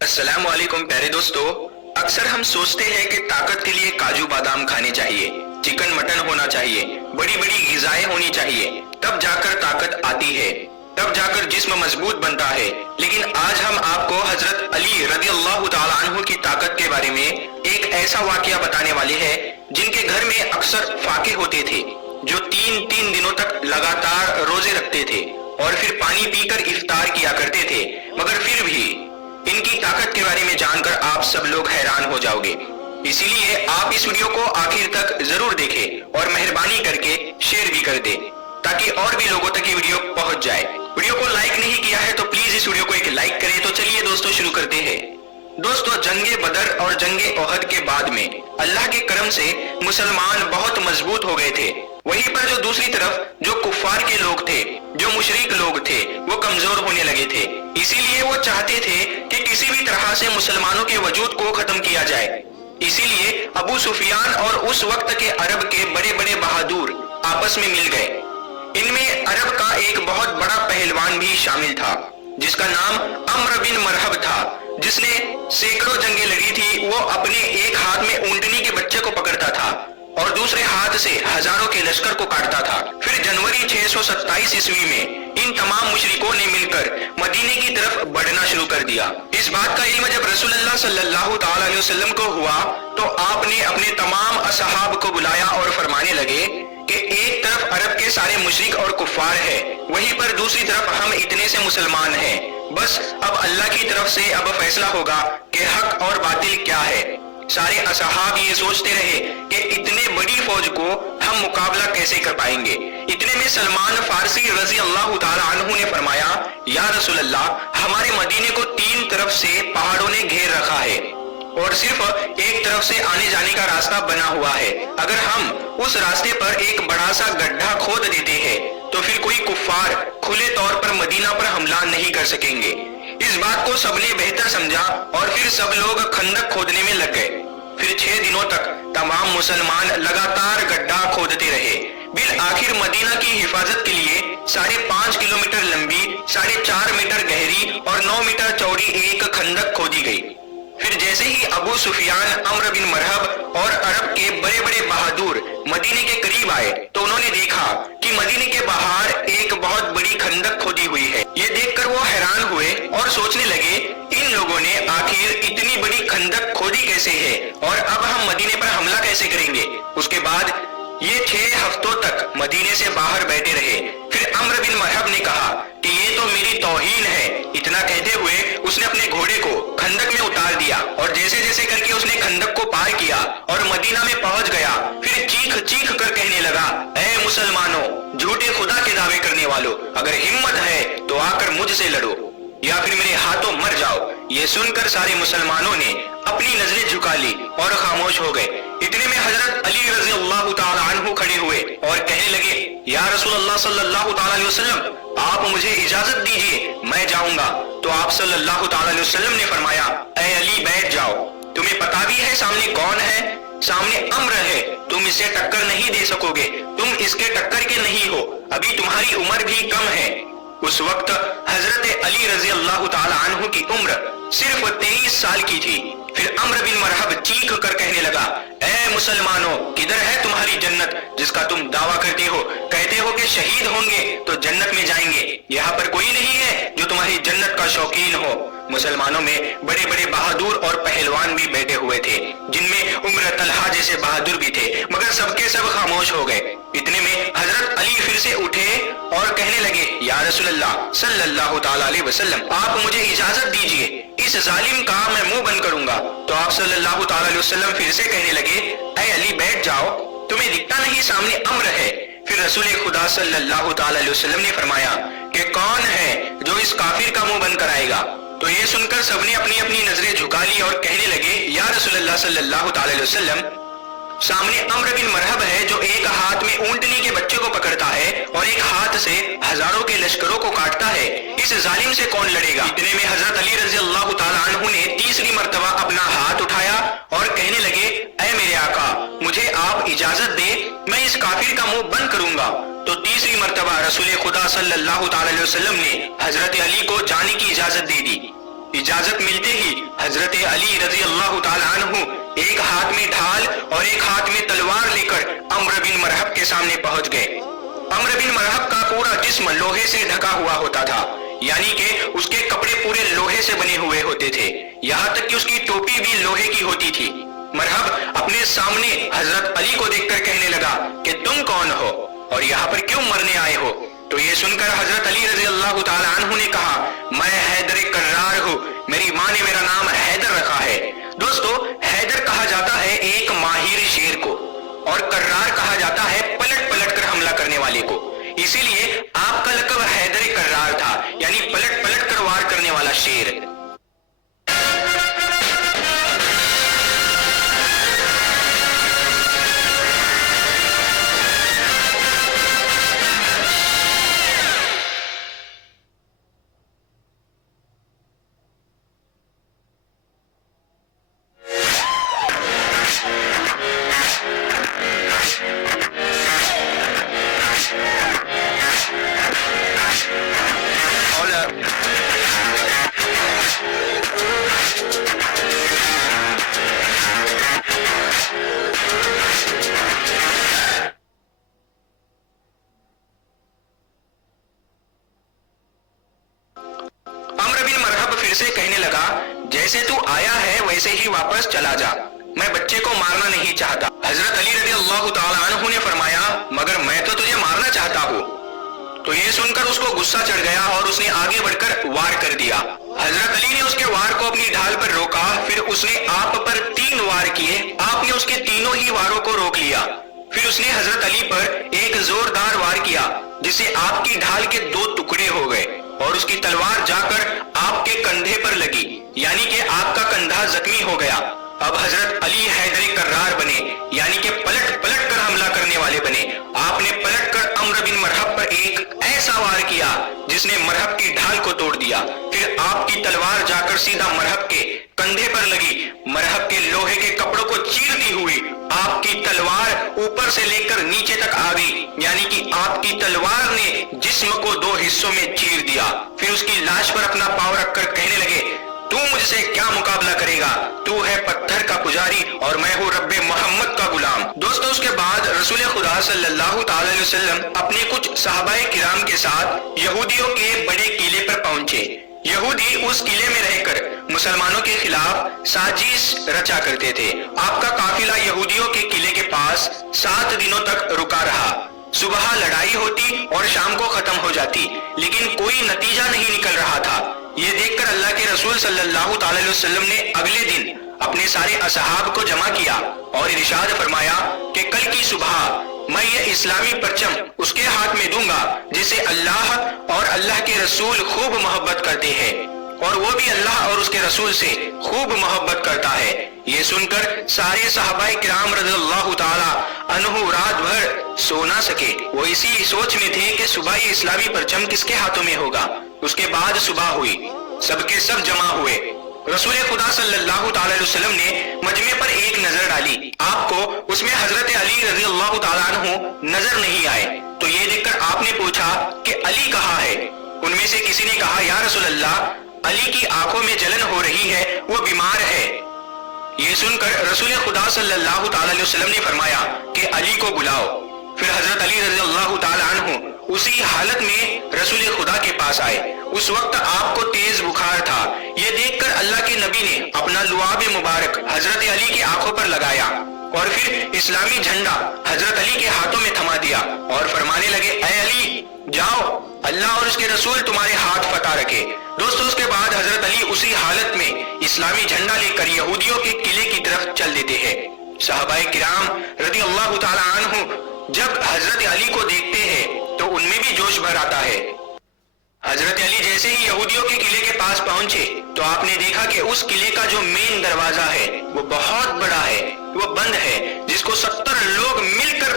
अस्सलाम वालेकुम प्यारे दोस्तों। अक्सर हम सोचते हैं कि ताकत के लिए काजू बादाम खाने चाहिए, चिकन मटन होना चाहिए, बड़ी बड़ी ग़िज़ाएं होनी चाहिए, तब जाकर ताकत आती है, तब जाकर जिस्म मजबूत बनता है। लेकिन आज हम आपको हजरत अली रज़ी अल्लाह ताला अन्हु की ताकत के बारे में एक ऐसा वाक़या बताने वाले हैं जिनके घर में अक्सर फाके होते थे, जो तीन तीन दिनों तक लगातार रोजे रखते थे और फिर पानी पीकर इफ्तार किया करते थे, मगर फिर भी इनकी ताकत के बारे में जानकर आप सब लोग हैरान हो जाओगे। इसीलिए आप इस वीडियो को आखिर तक जरूर देखें और मेहरबानी करके शेयर भी कर दें ताकि और भी लोगों तक ये वीडियो पहुंच जाए। वीडियो को लाइक नहीं किया है तो प्लीज इस वीडियो को एक लाइक करें। तो चलिए दोस्तों शुरू करते हैं। दोस्तों, जंगे बदर और जंगे ओहद के बाद में अल्लाह के करम से मुसलमान बहुत मजबूत हो गए थे। वहीं पर जो दूसरी तरफ जो कुफार के लोग थे, जो मुशरिक लोग थे, वो कमजोर होने लगे थे। इसीलिए वो चाहते थे कि किसी भी तरह से मुसलमानों के वजूद को खत्म किया जाए। इसीलिए अबू सुफियान और उस वक्त के अरब के बड़े बड़े बहादुर आपस में मिल गए। इनमें अरब का एक बहुत बड़ा पहलवान भी शामिल था जिसका नाम अम्र बिन मरहब था, जिसने सैकड़ों जंगें लड़ी थी। वो अपने एक हाथ में ऊंटनी के बच्चे को पकड़ता था और दूसरे हाथ से हजारों के लश्कर को काटता था। फिर जनवरी 627 ईस्वी में इन तमाम मुशरिकों ने मिलकर मदीने की तरफ बढ़ना शुरू कर दिया। इस बात का इल्म जब रसूलुल्लाह सल्लल्लाहु ताला अलैहि वसल्लम को हुआ तो आपने अपने तमाम असहाब को बुलाया और फरमाने लगे कि एक तरफ अरब के सारे मुशरिक और कुफार है, वहीं पर दूसरी तरफ हम इतने से मुसलमान हैं। बस अब अल्लाह की तरफ से अब फैसला होगा कि हक और बातिल क्या है। सारे असहाब ये सोचते रहे कि इतने बड़ी फौज को हम मुकाबला कैसे कर पाएंगे। इतने में सलमान फारसी रजी अल्लाह ताला अन्हु ने फरमाया, या रसूल अल्लाह, हमारे मदीने को तीन तरफ से पहाड़ों ने घेर रखा है और सिर्फ एक तरफ से आने जाने का रास्ता बना हुआ है। अगर हम उस रास्ते पर एक बड़ा सा गड्ढा खोद देते हैं तो फिर कोई कुफार खुले तौर पर मदीना पर हमला नहीं कर सकेंगे। इस बात को सबने बेहतर समझा और फिर सब लोग खंदक खोदने में लग गए। फिर 6 दिनों तक तमाम मुसलमान लगातार गड्ढा खोदते रहे। बिल आखिर मदीना की हिफाजत के लिए 5.5 किलोमीटर लंबी, 4.5 मीटर गहरी और 9 मीटर चौड़ी एक खंदक खोदी गई। फिर जैसे ही अबू सुफियान, अम्र बिन मरहब और अरब के बड़े बड़े बहादुर मदीने के करीब आए तो उन्होंने देखा कि मदीने के बाहर एक बहुत बड़ी खंदक खोदी हुई है। ये देखकर वो हैरान हुए और सोचने लगे, इन लोगों ने आखिर इतनी बड़ी खंदक खोदी कैसे है और अब हम मदीने पर हमला कैसे करेंगे। उसके बाद ये 6 हफ्तों तक मदीने से बाहर बैठे रहे। फिर अम्र बिन मरहब ने कहा कि ये तो मेरी तौहीन है। इतना कहते हुए उसने अपने घोड़े को खंदक में उतार दिया और जैसे जैसे करके उसने खंदक को पार किया और मदीना में पहुंच गया। फिर चीख चीख कर कहने लगा, ऐ मुसलमानों, झूठे खुदा के दावे करने वालों, अगर हिम्मत है तो आकर मुझसे लड़ो या फिर मेरे हाथों मर जाओ। ये सुनकर सारे मुसलमानों ने अपनी नजरें झुका ली और खामोश हो गए। इतने में हजरत अली रज़ी अल्लाह ताला अन्हु खड़े हुए और कहने लगे, या रसूल अल्लाह सल्लल्लाहु ताला अलैहि वसल्लम, आप मुझे इजाजत दीजिए, मैं जाऊंगा। तो आप सल्लल्लाहु ताला अलैहि वसल्लम ने फरमाया, ऐ अली, बैठ जाओ। तुम्हें पता भी है सामने कौन है? सामने अम्र है। तुम इसे टक्कर नहीं दे सकोगे, तुम इसके टक्कर के नहीं हो, अभी तुम्हारी उम्र भी कम है। उस वक्त हजरत अली रजी अल्लाह ताला अन्हु की उम्र सिर्फ 23 साल की थी। फिर अम्र बिन मरहब चीख कर कहने लगा, ऐ मुसलमानों, किधर है तुम्हारी जन्नत जिसका तुम दावा करते हो? कहते हो कि शहीद होंगे तो जन्नत में जाएंगे। यहाँ पर कोई नहीं है जो तुम्हारी जन्नत का शौकीन हो। मुसलमानों में बड़े बड़े बहादुर और पहलवान भी बैठे हुए थे, जिनमें उम्र तलहा जैसे बहादुर भी थे, मगर सबके सब खामोश हो गए। इतने में हजरत अली फिर से उठे और कहने लगे, या रसूल अल्लाह सल्लल्लाहु ताला अलैहि वसल्लम, आप मुझे इजाजत दीजिए, इस जालिम का मैं मुंह बंद करूंगा। तो आप सल्लल्लाहु ताला अलैहि वसल्लम फिर से कहने लगे, ऐ अली, बैठ जाओ, तुम्हें दिखता नहीं सामने अम्र है? फिर रसूल खुदा सल्लल्लाहु ताला अलैहि वसल्लम ने फरमाया कि कौन है जो इस काफिर का मुंह बंद कराएगा? तो ये सुनकर सबने अपनी अपनी नजरें झुका ली और कहने लगे, या रसूलल्लाह सल्लल्लाहु ताला अलैहि वसल्लम, सामने अम्र बिन मरहब है जो एक हाथ में ऊंटनी के बच्चे को पकड़ता है और एक हाथ से हजारों के लश्करों को काटता है। इस जालिम से कौन लड़ेगा? इतने में हजरत अली रजी अल्लाह ताला अन्हु ने तीसरी मर्तबा अपना हाथ उठाया और कहने लगे, ऐ मेरे आका, मुझे आप इजाजत दे, मैं इस काफिर का मुंह बंद करूंगा। तो तीसरी मर्तबा रसूल खुदा सल्लल्लाहु ताला अलैहि वसल्लम ने हजरत अली को जाने की इजाजत दे दी। इजाजत मिलते ही حضرت علی رضی اللہ تعالی عنہ ایک ہاتھ میں ڈھال اور ایک ہاتھ میں تلوار لے کر عمرو بن مرحب کے سامنے پہنچ گئے۔ عمرو بن مرحب کا پورا جسم لوہے سے ڈھکا ہوا ہوتا تھا، یعنی کہ اس کے کپڑے پورے لوہے سے بنے ہوئے ہوتے تھے، یہاں تک کہ اس کی ٹوپی بھی لوہے کی ہوتی تھی۔ مرحب اپنے سامنے حضرت علی کو دیکھ کر کہنے لگا کہ تم کون ہو اور یہاں پر کیوں مرنے آئے ہو؟ تو یہ سن کر حضرت علی رضی اللہ تعالی عنہ نے کہا، میں حیدر کرار ہوں، میری ماں نے میرا نام حیدر رکھا ہے۔ دوستو، حیدر کہا جاتا ہے ایک ماہر شیر کو، اور کرار کہا جاتا ہے پلٹ پلٹ کر حملہ کرنے والے کو، اسی لیے آپ کا لقب حیدر کرار تھا، یعنی پلٹ پلٹ کر وار کرنے والا شیر۔ سے کہنے لگا، جیسے تو آیا ہے ویسے ہی واپس چلا جا، میں بچے کو مارنا نہیں چاہتا۔ حضرت علی رضی اللہ تعالی عنہ نے فرمایا، مگر میں تو تجھے مارنا چاہتا ہوں۔ تو یہ سن کر اس کو غصہ چڑھ گیا اور اس نے آگے بڑھ کر وار کر دیا۔ حضرت علی نے اس کے وار کو اپنی ڈھال پر روکا، پھر اس نے آپ پر 3 وار کیے، آپ نے اس کے تینوں ہی واروں کو روک لیا۔ پھر اس نے حضرت علی پر ایک زوردار وار کیا جس سے آپ کی ڈھال کے 2 ٹکڑے ہو گئے اور اس کی تلوار جا کر آپ کے کندھے پر لگی، یعنی کہ آپ کا کندھا زخمی ہو گیا۔ اب حضرت علی حیدر کرار بنے، یعنی کہ پلٹ پلٹ کر حملہ کرنے والے بنے۔ آپ نے پلٹ کر عمرو بن مرحب پر ایک ایسا وار کیا جس نے مرحب کی ڈھال کو توڑ دیا، پھر آپ کی تلوار جا کر سیدھا مرحب کے کندھے پر لگی، مرحب کے لوہے کے کپڑوں کو چیرتی ہوئی آپ کی تلوار اوپر سے لے کر نیچے تک آ گئی، یعنی کہ آپ کی تلوار نے جسم کو 2 حصوں میں چیر دیا۔ پھر اس کی لاش پر اپنا پاؤں رکھ کر کہنے لگے، تو مجھ سے کیا مقابلہ کرے گا؟ تو ہے پتھر کا پجاری اور میں ہوں رب محمد کا غلام۔ دوستو، اس کے بعد رسول خدا صلی اللہ تعالی علیہ وسلم اپنے کچھ صحابہ کرام کے ساتھ یہودیوں کے بڑے قلعے پر پہنچے۔ یہودی اس قلعے میں رہ کر مسلمانوں کے خلاف سازش رچا کرتے تھے۔ آپ کا قافلہ یہودیوں کے قلعے کے پاس 7 دنوں تک رکا رہا۔ صبح لڑائی ہوتی اور شام کو ختم ہو جاتی، لیکن کوئی نتیجہ نہیں نکل رہا تھا۔ یہ دیکھ کر اللہ کے رسول صلی اللہ تعالی علیہ وسلم نے اگلے دن اپنے سارے اصحاب کو جمع کیا اور ارشاد فرمایا کہ کل کی صبح میں یہ اسلامی پرچم اس کے ہاتھ میں دوں گا جسے اللہ اور اللہ کے رسول خوب محبت کرتے ہیں، اور وہ بھی اللہ اور اس کے رسول سے خوب محبت کرتا ہے۔ یہ سن کر سارے صحابہ کرام رضی اللہ تعالی عنہ رات بھر سو نہ سکے۔ وہ اسی سوچ میں تھے کہ صبح یہ اسلامی پرچم کس کے ہاتھوں میں ہوگا۔ اس کے بعد صبح ہوئی، سب کے سب جمع ہوئے۔ رسول خدا صلی اللہ تعالی علیہ وسلم نے مجمع پر ایک نظر ڈالی، آپ کو اس میں حضرت علی رضی اللہ تعالی عنہ نظر نہیں آئے۔ تو یہ دیکھ کر آپ نے پوچھا کہ علی کہاں ہے؟ ان میں سے کسی نے کہا، یا رسول اللہ، علی کی آنکھوں میں جلن ہو رہی ہے، وہ بیمار ہے۔ یہ سن کر رسول خدا صلی اللہ تعالی علیہ وسلم نے فرمایا کہ علی کو بلاؤ۔ پھر حضرت علی رضی اللہ تعالی عنہ اسی حالت میں رسول خدا کے پاس آئے۔ اس وقت آپ کو تیز بخار تھا۔ یہ دیکھ کر اللہ کے نبی نے اپنا لعاب مبارک حضرت علی کی آنکھوں پر لگایا اور پھر اسلامی جھنڈا حضرت علی کے ہاتھوں میں تھما دیا اور فرمانے لگے، اے علی جاؤ، اللہ اور اس کے رسول تمہارے ہاتھ فتح رکھے۔ دوستو، اس کے بعد حضرت علی اسی حالت میں اسلامی جھنڈا لے کر یہودیوں کے قلعے کی طرف چل دیتے ہیں۔ صحابہ کرام رضی اللہ تعالی عنہ جب حضرت علی کو دیکھتے ہیں تو ان میں بھی جوش بھر آتا ہے۔ حضرت علی جیسے ہی یہودیوں کے قلعے کے پاس پہنچے تو آپ نے دیکھا کہ اس قلعے کا جو مین دروازہ ہے وہ بہت بڑا ہے، وہ بند ہے، جس کو 70 لوگ مل کر